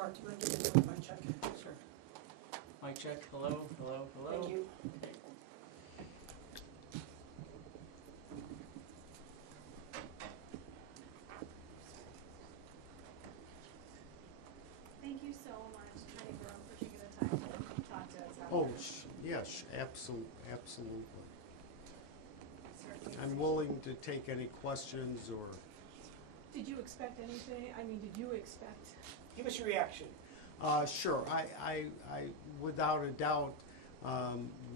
Mark, do you want to give me a mic check? Sure. Mic check. Hello, hello, hello. Thank you. Okay. Thank you so much, Hadi Barone, for taking the time to talk to us. Oh, yes, absolutely. Certainly. I'm willing to take any questions or, Did you expect anything? I mean, did you expect? Give us your reaction. sure, I, without a doubt,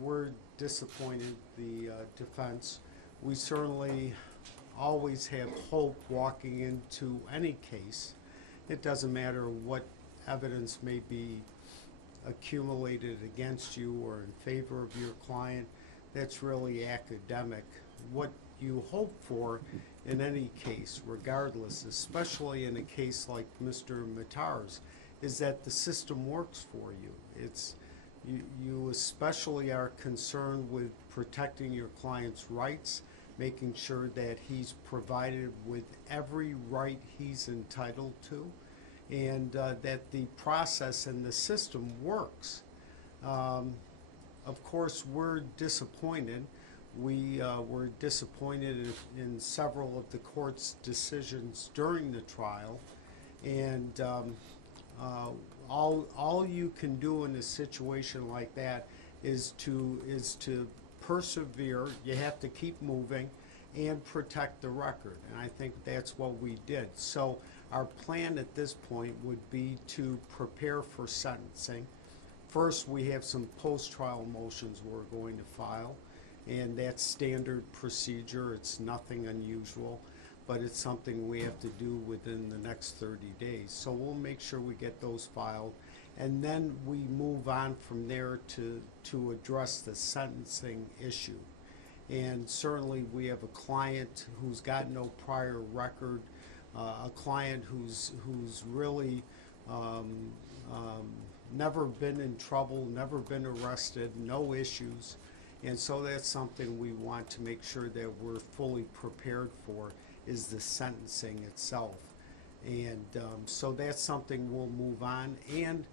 we're disappointed, the defense. We certainly always have hope walking into any case. It doesn't matter what evidence may be accumulated against you or in favor of your client. That's really academic. What you hope for in any case, regardless, especially in a case like Mr. Matar's, is that the system works for you. It's you especially are concerned with protecting your client's rights, making sure that he's provided with every right he's entitled to, and that the process and the system works. Of course, we're disappointed. We were disappointed in several of the court's decisions during the trial, and all you can do in a situation like that is to persevere. You have to keep moving and protect the record, and I think that's what we did. So our plan at this point would be to prepare for sentencing. First, we have some post-trial motions we're going to file, and that's standard procedure. It's nothing unusual, but it's something we have to do within the next 30 days. So we'll make sure we get those filed, and then we move on from there to address the sentencing issue. And certainly we have a client who's got no prior record, a client who's really never been in trouble, never been arrested, no issues. And so that's something we want to make sure that we're fully prepared for, is the sentencing itself. And so that's something we'll move on. And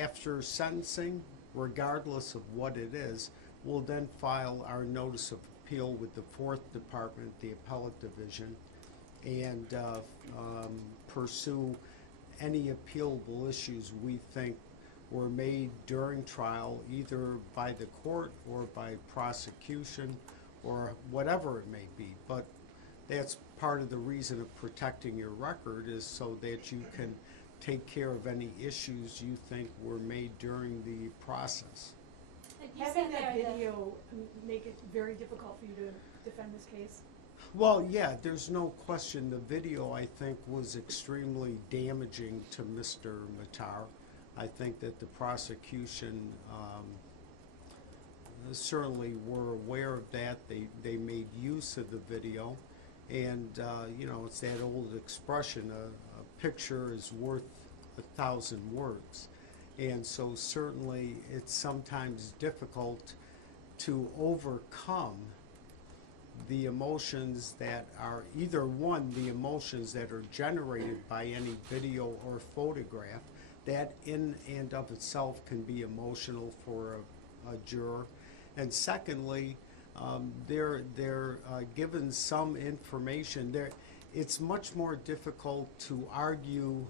after sentencing, regardless of what it is, we'll then file our notice of appeal with the 4th Department, the Appellate Division, and pursue any appealable issues we think were made during trial, either by the court or by prosecution or whatever it may be. But that's part of the reason of protecting your record, is so that you can take care of any issues you think were made during the process. Having that video make it very difficult for you to defend this case? Well, yeah, there's no question. The video, I think, was extremely damaging to Mr. Matar. I think that the prosecution certainly were aware of that. They made use of the video. And, you know, it's that old expression, a picture is worth 1,000 words. And so certainly it's sometimes difficult to overcome the emotions that are either, one, the emotions that are generated by any video or photograph, that in and of itself can be emotional for a juror. And secondly, they're given some information. It's much more difficult to argue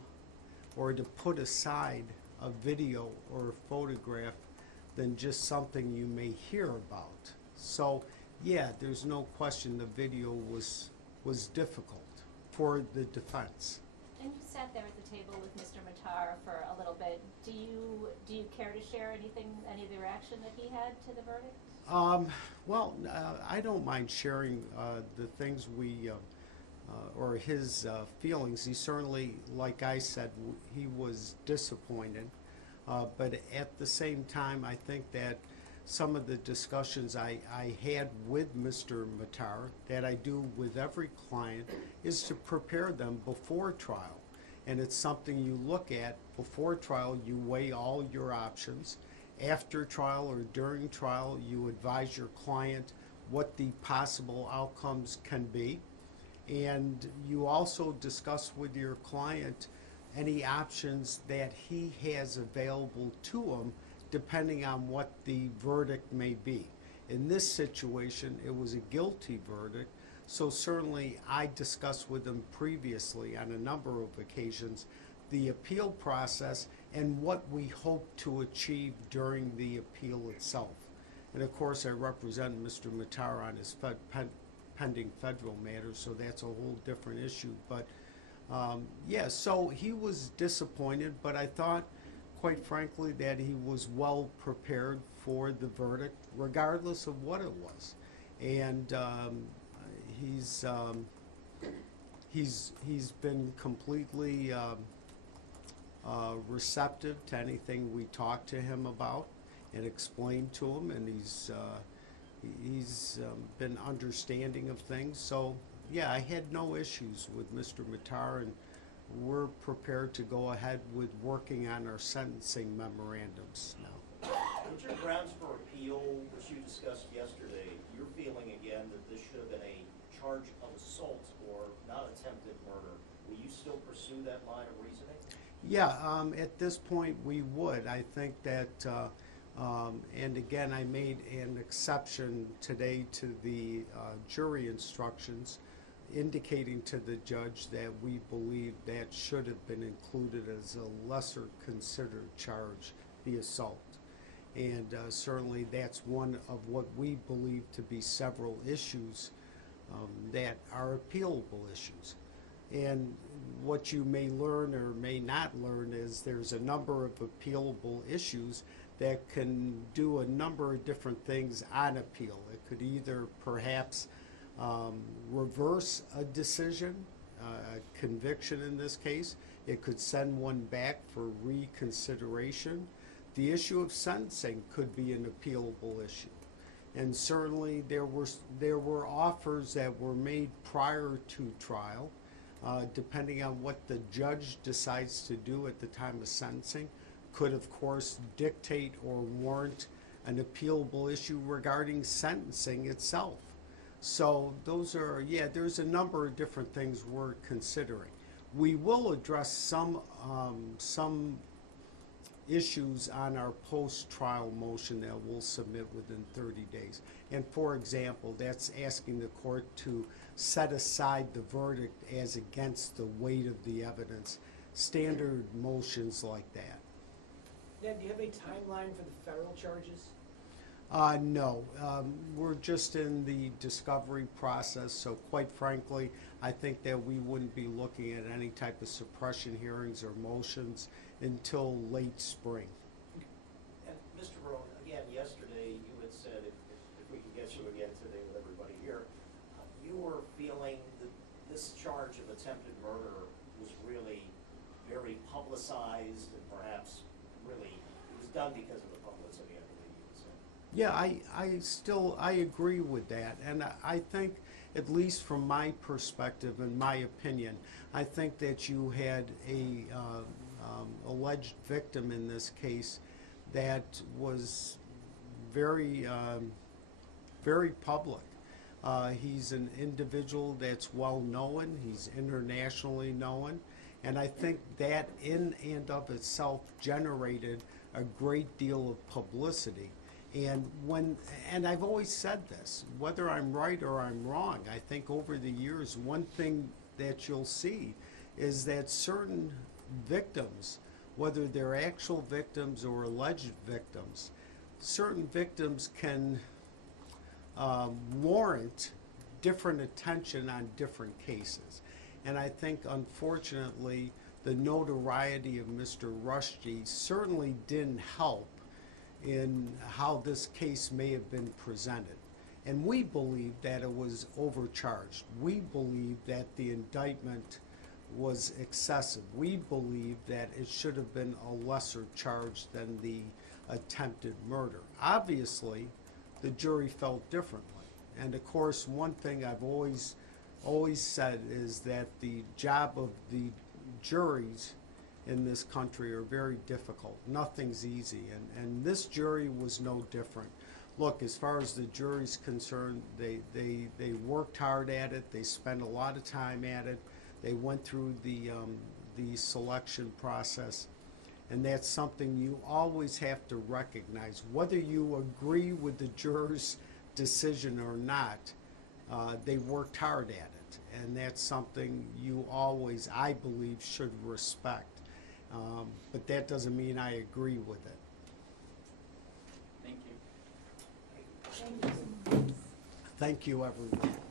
or to put aside a video or a photograph than just something you may hear about. So yeah, there's no question the video was difficult for the defense. And you sat there at the table with Mr. Matar for a little bit. Do you care to share any of the reaction that he had to the verdict? Well, I don't mind sharing the things or his feelings. He certainly, like I said, he was disappointed. But at the same time, I think that some of the discussions I had with Mr. Matar, that I do with every client, is to prepare them before trial. And it's something you look at before trial. You weigh all your options. After trial or during trial, you advise your client what the possible outcomes can be. And you also discuss with your client any options that he has available to him, depending on what the verdict may be. In this situation, it was a guilty verdict, so certainly I discussed with him previously on a number of occasions the appeal process and what we hope to achieve during the appeal itself. And of course, I represent Mr. Matar on his pending federal matters, so that's a whole different issue. But yeah, so he was disappointed, but I thought, quite frankly, that he was well prepared for the verdict, regardless of what it was. And he's been completely receptive to anything we talked to him about and explained to him, and he's been understanding of things. So yeah, I had no issues with Mr. Matar, and we're prepared to go ahead with working on our sentencing memorandums now. With your grounds for appeal, which you discussed yesterday, you're feeling again that this should have been a charge of assault or not attempted murder. Will you still pursue that line of reasoning? Yeah, at this point we would. I think that, and again, I made an exception today to the jury instructions, indicating to the judge that we believe that should have been included as a lesser considered charge, the assault. And certainly that's one of what we believe to be several issues that are appealable issues. And what you may learn or may not learn is there's a number of appealable issues that can do a number of different things on appeal. It could either perhaps reverse a decision, a conviction in this case. It could send one back for reconsideration. The issue of sentencing could be an appealable issue. And certainly there were offers that were made prior to trial, depending on what the judge decides to do at the time of sentencing, could of course dictate or warrant an appealable issue regarding sentencing itself. So those are, yeah, there's a number of different things we're considering. We will address some issues on our post-trial motion that we'll submit within 30 days. And for example, that's asking the court to set aside the verdict as against the weight of the evidence, standard motions like that. Ned, do you have any timeline for the federal charges? No, we're just in the discovery process, so quite frankly, I think that we wouldn't be looking at any type of suppression hearings or motions until late spring. And Mr. Barone, again, yesterday you had said if we could get you again today with everybody here, you were feeling that this charge of attempted murder was really very publicized and perhaps really it was done because of the publicity, I believe you would say. Yeah, I agree with that, and I think, at least from my perspective and my opinion, I think that you had a alleged victim in this case that was very public. He's an individual that's well known, he's internationally known, and I think that in and of itself generated a great deal of publicity. And I've always said this, whether I'm right or I'm wrong, I think over the years one thing that you'll see is that certain victims, whether they're actual victims or alleged victims, certain victims can warrant different attention on different cases. And I think, unfortunately, the notoriety of Mr. Rushdie certainly didn't help in how this case may have been presented. And we believe that it was overcharged. We believe that the indictment was excessive. We believe that it should have been a lesser charge than the attempted murder. Obviously, the jury felt differently. And of course, one thing I've always said is that the job of the juries in this country are very difficult. Nothing's easy, and this jury was no different. Look, as far as the jury's concerned, they worked hard at it. They spent a lot of time at it. They went through the the selection process, and that's something you always have to recognize. Whether you agree with the jurors' decision or not, they worked hard at it, and that's something you always, I believe, should respect. But that doesn't mean I agree with it. Thank you. Thank you so much. Thank you, everyone.